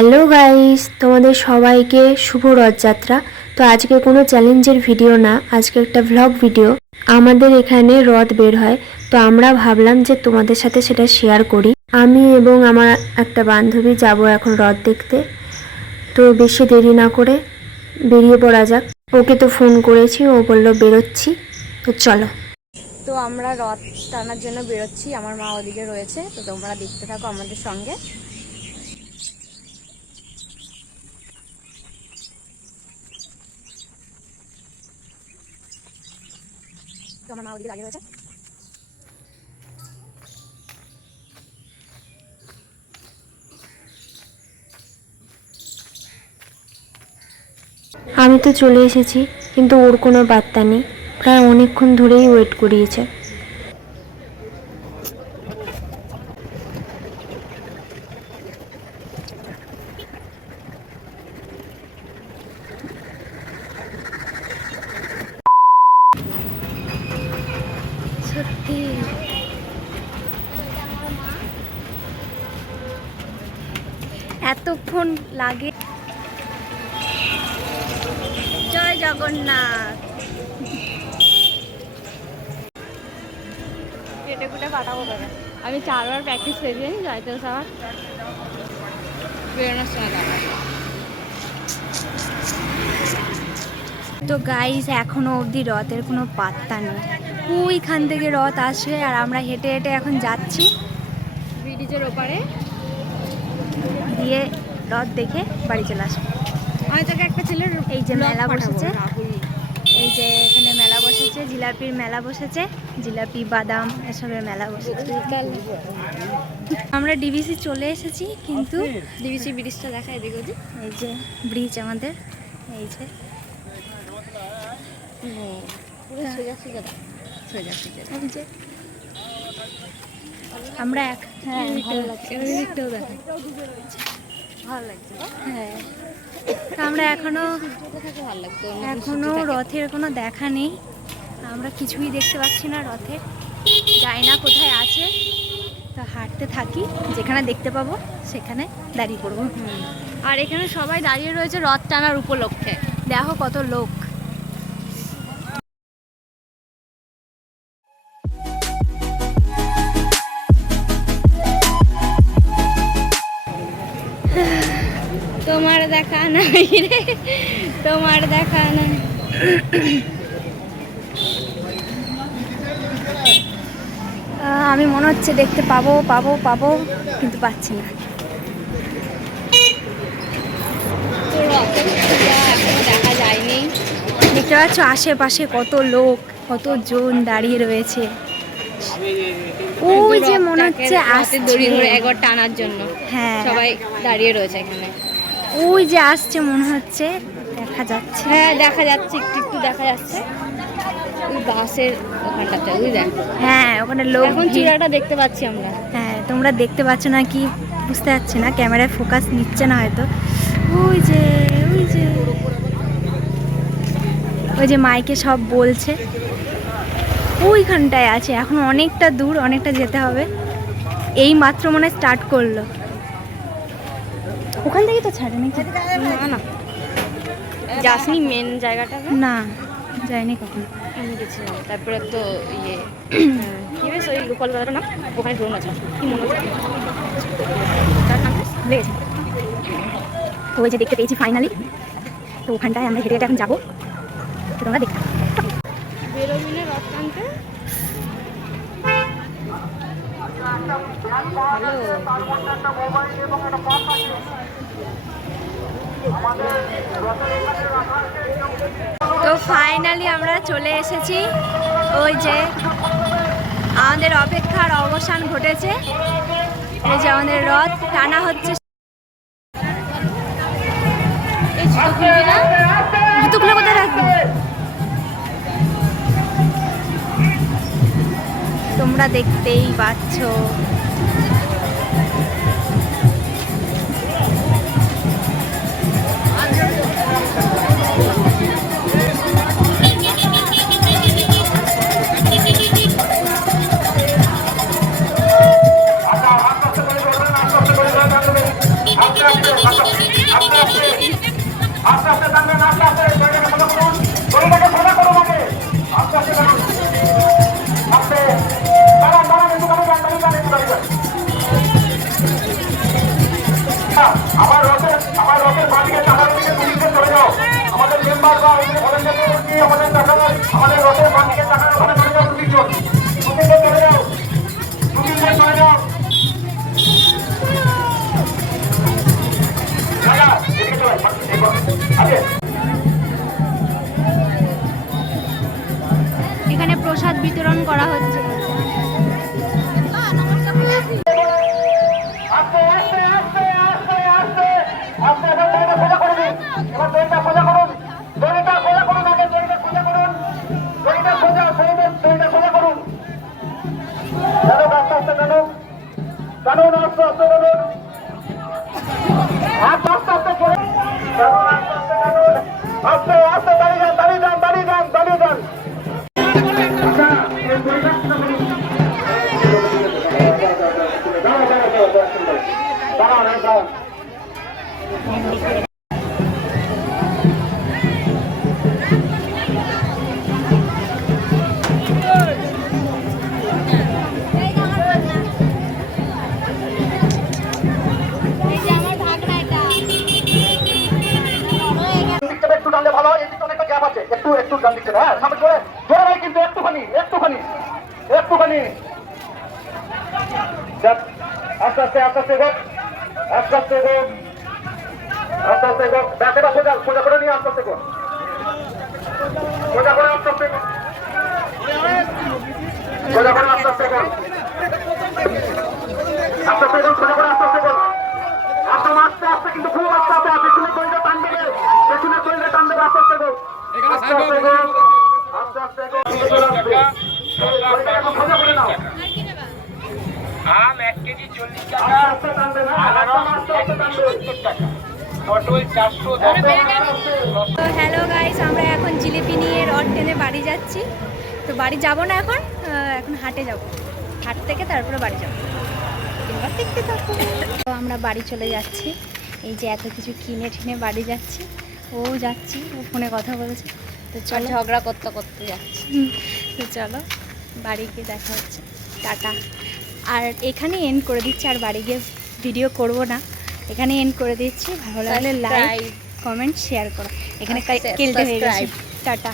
Hello guys, তোমাদের সবাইকে শুভ রথযাত্রা। তো আজকে কোনো চ্যালেঞ্জের ভিডিও না, আজকে একটা ভ্লগ ভিডিও। আমাদের এখানে রথ বের হয়, তো আমরা ভাবলাম যে তোমাদের সাথে সেটা শেয়ার করি। আমি এবং আমার একটা বান্ধবী যাব এখন রথ দেখতে। তো বেশি দেরি না করে বেরিয়ে পড়া যাক। ওকে তো ফোন করেছি, ও বললো বেরোচ্ছি, তো চলো। তো আমরা রথ টানার জন্য বেরোচ্ছি, আমার মা ওদিকে রয়েছে, তো তোমরা দেখতে থাকো আমাদের সঙ্গে। তো আমার মা ওদিকে দাঁড়িয়ে রয়েছে। আমি তো চলে এসেছি, কিন্তু ওর কোনো বার্তা নেই। প্রায় অনেকক্ষণ ধরেই ওয়েট করিয়েছে। সত্যি এতক্ষণ লাগে। জয় জগন্নাথ। কেটে কুটে পাঠাবো তোকে। আমি 4 বার প্র্যাকটিস করেছি, জয়তেল সাবার বেরোনোর সময় দাঁড়ায়। তো গাইস, এখনো অবধি রথের কোনো পাত্তা নেই। ওইখান থেকে রথ আসবে আর আমরা হেঁটে হেঁটে এখন যাচ্ছি ব্রিজের ওপারে, দিয়ে রথ দেখে বাড়ি চলে আসবো। আমি তোকে একটা ছেলের এই যে মেলা বসেছে, এই যে এখানে মেলা বসেছে, জিলাপির মেলা বসেছে, জিলাপি বাদাম এসবের মেলা বসেছে। আমরা ডিবিসি চলে এসেছি, কিন্তু ডিবিসি ব্রিজটা দেখায় দেখো। এই যে ব্রিজ আমাদের, এই যে আমরা আমরা এখনো রথের কোনো দেখা নেই। আমরা কিছুই দেখতে পাচ্ছি না রথে, যাই না কোথায় আছে। তা হাঁটতে থাকি, যেখানে দেখতে পাবো সেখানে দাঁড়িয়ে পড়বো। আর এখানে সবাই দাঁড়িয়ে রয়েছে রথ টানার উপলক্ষে। দেখো কত লোক। তোমার দেখা নাই রে, তোমার দেখা নাই। আমি মনে হচ্ছে দেখতে পাবো পাবো পাবো, কিন্তু পাচ্ছি না। দেখা যায়নি। দেখতে পাচ্ছ আশেপাশে কত লোক, কত জন দাঁড়িয়ে রয়েছে। ওই যে মনে হচ্ছে আসছে দড়ি ধরে একবার টানার জন্য। হ্যাঁ, সবাই দাঁড়িয়ে রয়েছে এখানে। ওই যে আসছে মনে হচ্ছে, দেখা যাচ্ছে। হ্যাঁ দেখা যাচ্ছে, একটু একটু দেখা যাচ্ছে ওই বাসের ওখানটাতে। ওই দেখ, হ্যাঁ ওখানে লোক। এখন চিড়াটা দেখতে পাচ্ছি আমরা। হ্যাঁ তোমরা দেখতে পাচ্ছ না কি বুঝতে পারছি না, ক্যামেরায় ফোকাস নিচ্ছে না হয়তো। ওই যে ওই যে ওই যে মাইকে সব বলছে, ওইখানটায় আছে। এখন অনেকটা দূর, অনেকটা যেতে হবে। এই মাত্র মনে হয় স্টার্ট করলো। ওখান থেকে তো ছাড়ে নাকি? না না, যাসনি মেন জায়গাটা? না যাইনি কখনো। আমি গেছিলাম, তারপরে তো ইয়ে কি বেশ ওই লোকাল বাজারটা না, ওখানে ড্রোন আছে। কি মনে হচ্ছে তার নাম লেগেছে। তো ওই যে দেখতে পেয়েছি ফাইনালি। তো ওখানটায় আমরা হেঁটে হেঁটে এখন যাবো, তো তোমরা দেখতে বেরোবিনে রথ টানতে। তো ফাইনালি আমরা চলে এসেছি। ওই যে আমাদের অপেক্ষার অবসান ঘটেছে। এই যে আমাদের রথ টানা হচ্ছে। জুতোগুলো কোথায় রাখবো? তোমরা দেখতেই পাচ্ছ। আচ্ছা, একটু টানলে ভালো হয়, এদিকে অনেকটা গ্যাপ আছে, একটু একটু ডান দিকে, হ্যাঁ সামনে জোরে জোরে ভাই, কিন্তু একটুখানি একটুখানি একটুখানি যাক, আস্তে আস্তে আস্তে আস্তে হোক, আস্তে আস্তে হোক, আস্তে আস্তে হোক, ব্যাকেটা সোজা সোজা করে নিয়ে আস্তে আস্তে হোক, সোজা করে আস্তে আস্তে হোক, সোজা করে আস্তে আস্তে হোক, আস্তে আস্তে হোক, সোজা করে আস্তে আস্তে হোক, আস্তে আস্তে আস্তে, কিন্তু খুব আস্তে আস্তে, পেছনে দড়িটা টান দেবে, পেছনে দড়িটা টান দেবে, আস্তে আস্তে হোক, আস্তে আস্তে হোক, আস্তে আস্তে হোক, দড়িটা এখন সোজা করে নাও। আম 1 কেজি 40 টাকা, আস্তে টানবে না, আস্তে আস্তে টানবে, 70 টাকা, পটল 410 টাকা। তো হ্যালো গাইস, আমরা এখন জিলিপি নিয়ে রড টেনে বাড়ি যাচ্ছি। তো বাড়ি যাব না এখন, এখন হাটে যাব, হাট থেকে তারপরে বাড়ি যাব। এবার দেখতে থাকো। তো আমরা বাড়ি চলে যাচ্ছি, এই যে এত কিছু কিনে টিনে বাড়ি যাচ্ছি। ও যাচ্ছি, ও ফোনে কথা বলছে। তো চলো, ঝগড়া করতে করতে যাচ্ছি। তো চলো বাড়ি গিয়ে দেখা হচ্ছে, টাটা। আর এখানে এন্ড করে দিচ্ছি, আর বাড়ি গিয়ে ভিডিও করব না, এখানে এন্ড করে দিচ্ছি। ভালো লাগলে লাইক কমেন্ট শেয়ার করো। এখানে কেলতে হয়ে গেছে, টাটা।